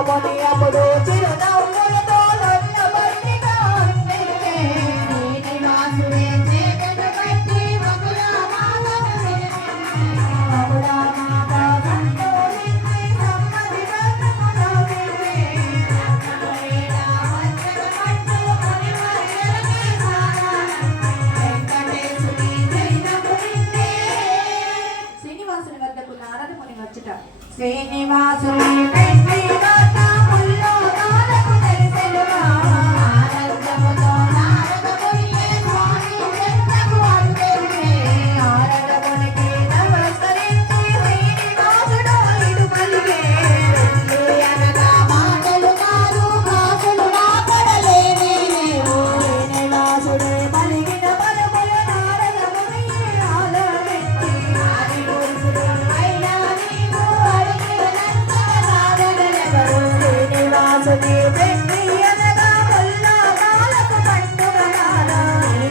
నారదముని అప్పుడు చిరునవ్వులతో లొల్లబడిగా అందరికీ శ్రీనివాసుడే చేతులు పట్టి మధురామాతను మధురామాత సంతోషించి సమ్మతి వర్ణములో విని శ్రీనివాసుని వద్దకు నారదముని వచ్చుట శ్రీనివాసుని పెండ్లి ముల్లో నారకు తెలిసెనుగా ఆనందముతో నారదముని స్వామి చెంతకు అందరికీ నారదమునికి నమస్కరించి శ్రీనివాసుడు ఇటు పలికే పెండ్లి అనగా మాటలు కాదు భాషలు నాపడలేని లేవు శ్రీనివాసుడే పలికిన పలుకులు నారదముని ఆలకించి ఆది పురుషుడు అయినా నీవు శ్రీనివాసుని పెండ్లి అనగా ముల్లో నాలకు పండుగ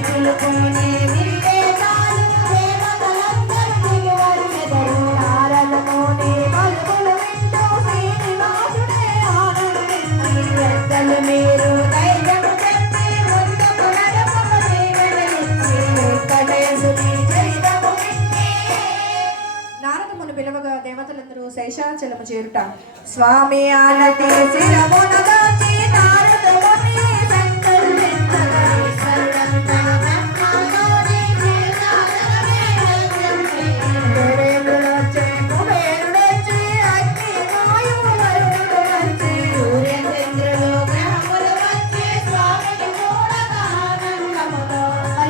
పిలుపుని వింటే చాలు దేవతలందరూ దిగి వచ్చెదరు నారదముని పలుకులు వింటూ శ్రీనివాసుడే ఆనందించి పెద్దలు మీరు ధైర్యము చెప్పి ముందుకు నడపమని వెడలిచ్చి వెంకటేశుని చరితము వింటే నారదముని పిలవగా దేవతలందరూ శేషాచలము చేరుట స్వామి ఆనతి శిరమున దాచి నారదముని సంకల్పించగా ఈశ్వరుడంతట బ్రహ్మతోని శేషాచలమే హరించి దేవేంద్రుడొచ్చి కుబేరుడొచ్చి అగ్ని వాయువు వరుణుడు వచ్చి సూర్యచంద్రులు గ్రహములు వచ్చి స్వామిని చూడగా ఆనందముతో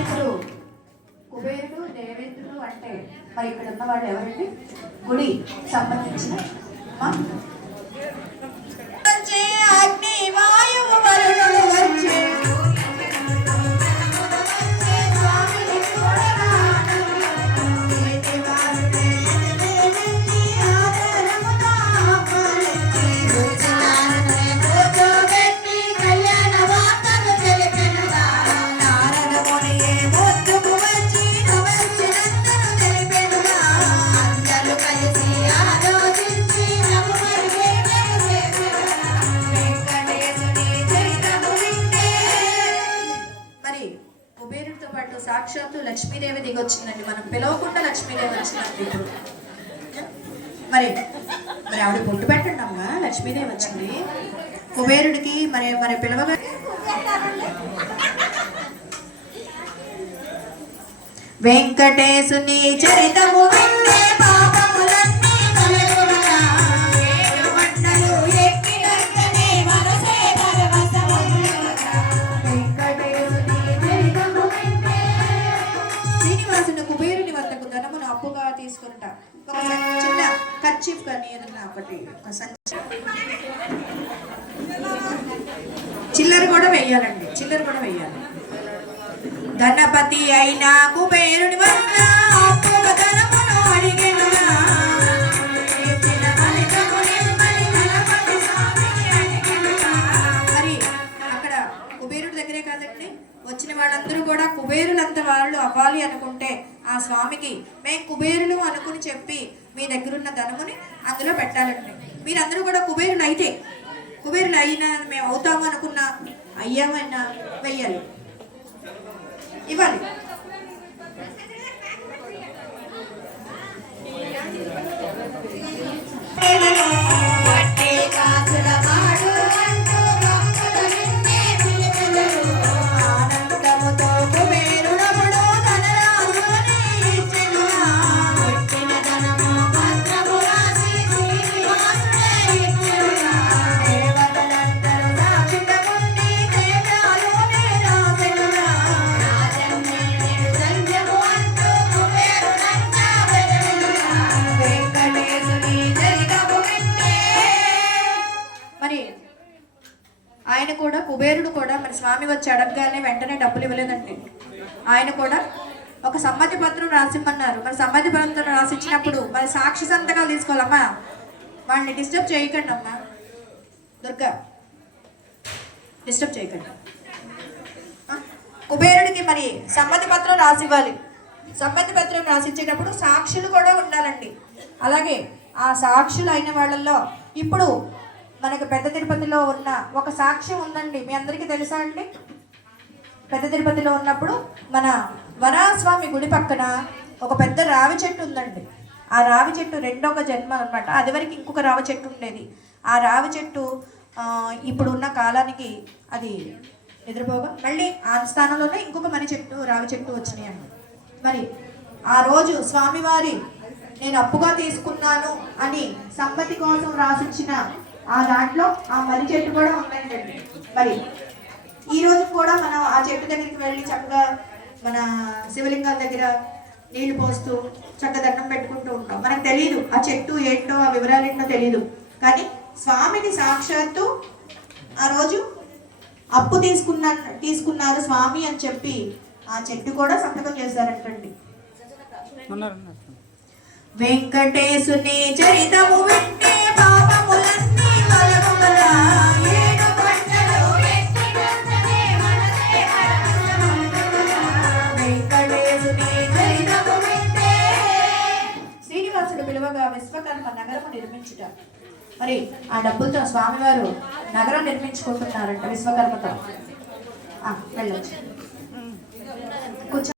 ఇప్పుడు కుబేరుడు దేవేంద్రుడు అంటే మరి ఇక్కడ ఉన్న వాళ్ళు ఎవరండి గుడి సంబంధించిన అగ్ని వాయువు వరుణుడు వచ్చి కుబేరుడితో పాటు సాక్షాత్తు లక్ష్మీదేవి దిగొచ్చిందండి. మనం పిలవకుండా లక్ష్మీదేవి వచ్చిందండి. ఇప్పుడు మరి మరి ఆవిడ బొట్టు పెట్టండి అమ్మ, లక్ష్మీదేవి వచ్చింది కుబేరుడికి. మరి మరి పిలవగా వెంకటేశుని చరితము వింటే పాపములన్నీ తొలగునా ఏడు మంటలు ఎక్కినంతనే మనసే పరవశమగునా వెంకటేశుని చరితము వింటే శ్రీనివాసుని కుబేరుని వద్దకు ధనమును అప్పుగా తీసుకునుట ఒక చిన్న కర్చీఫ్ కానీ ఏదన్నా ఒకటి ఒక చిల్లర కూడా వెయ్యాలండి, చిల్లర కూడా వెయ్యాలి. ధనపతి అయిన కుబేరుని వద్ద అప్పుగా ధనమును అడిగెనుగా మరి అక్కడ కుబేరుడి దగ్గరే కాదండి, వచ్చిన వాళ్ళందరూ కూడా కుబేరులంత వాళ్ళు అవ్వాలి అనుకుంటే ఆ స్వామికి మేము కుబేరులు అనుకుని చెప్పి మీ దగ్గరున్న ధనముని అందులో పెట్టాలండి. మీరందరూ కూడా కుబేరులు అయితే, కుబేరులు అయినా మేము అవుతాము అనుకున్నా అయ్యామన్నా వెయ్యాలి, ఇవ్వాలి. ఆనందముతో కుబేరుడముడు ధనరాజుని ఇచ్చెనుగా పెట్టిన ధనము పత్రము రాసి శ్రీనివాసుడే ఇచ్చెనుగా దేవతలందరూ సాక్షితముండి దేవాలోనే రాసెనుగా రాజన్నే సంజము అంటూ కుబేరుడంతా వెదవెనుగా వెంకటేశుని చరితము వింటే మరి ఆయన కూడా కుబేరుడు కూడా మరి స్వామి వచ్చి అడగగానే వెంటనే డబ్బులు ఇవ్వలేదండి. ఆయన కూడా ఒక సమ్మతి పత్రం రాసిమ్మన్నారు. మరి సమ్మతి పత్రం రాసిచ్చినప్పుడు మరి సాక్షి సంతకాలు తీసుకోవాలమ్మా, వాళ్ళని డిస్టర్బ్ చేయకండి అమ్మా, దుర్గా డిస్టర్బ్ చేయకండి. కుబేరుడికి మరి సమ్మతి పత్రం రాసివ్వాలి. సమ్మతి పత్రం రాసిచ్చేటప్పుడు సాక్షులు కూడా ఉండాలండి. అలాగే ఆ సాక్షులు అయిన వాళ్ళల్లో ఇప్పుడు మనకు పెద్ద తిరుపతిలో ఉన్న ఒక సాక్ష్యం ఉందండి, మీ అందరికీ తెలుసా అండి? పెద్ద తిరుపతిలో ఉన్నప్పుడు మన వరాహస్వామి గుడి పక్కన ఒక పెద్ద రావి చెట్టు ఉందండి. ఆ రావి చెట్టు రెండొక జన్మ అనమాట. అది వరకు ఇంకొక రావి చెట్టు ఉండేది. ఆ రావి చెట్టు ఇప్పుడు ఉన్న కాలానికి అది నిద్రపోగా మళ్ళీ ఆ స్థానంలోనే ఇంకొక మర్రి చెట్టు రావి చెట్టు వచ్చినాయి అన్నమాట. మరి ఆ రోజు స్వామివారి నేను అప్పుగా తీసుకున్నాను అని సమ్మతి కోసం రాసిచ్చిన ఆ దాంట్లో ఆ మర్రి చెట్టు కూడా ఉందండి. మరి ఈ రోజు కూడా మనం ఆ చెట్టు దగ్గరికి వెళ్ళి చక్కగా మన శివలింగాల దగ్గర నీళ్లు పోస్తూ చక్కగా దండం పెట్టుకుంటూ ఉంటాం. మనకు తెలియదు ఆ చెట్టు ఏంటో, ఆ వివరాలు ఏంటో తెలియదు. కానీ స్వామిని సాక్షాత్తు ఆ రోజు అప్పు తీసుకున్నారు స్వామి అని చెప్పి ఆ చెట్టు కూడా సంతకం చేశారంటండి. వెంకటేశుని చరితము వింటే పాపములన్నీ తొలగుమరా, ఏడు కొండలు ఎక్కినంతనే మనసే వెంకటేశుని చరితము వింటే. శ్రీనివాసుడు పిలువగా విశ్వకర్మ నగరము నిర్మించుట. మరి ఆ డబ్బులతో స్వామివారు నగరం నిర్మించుకుంటున్నారంట విశ్వకర్మతో. వెళ్ళొచ్చు.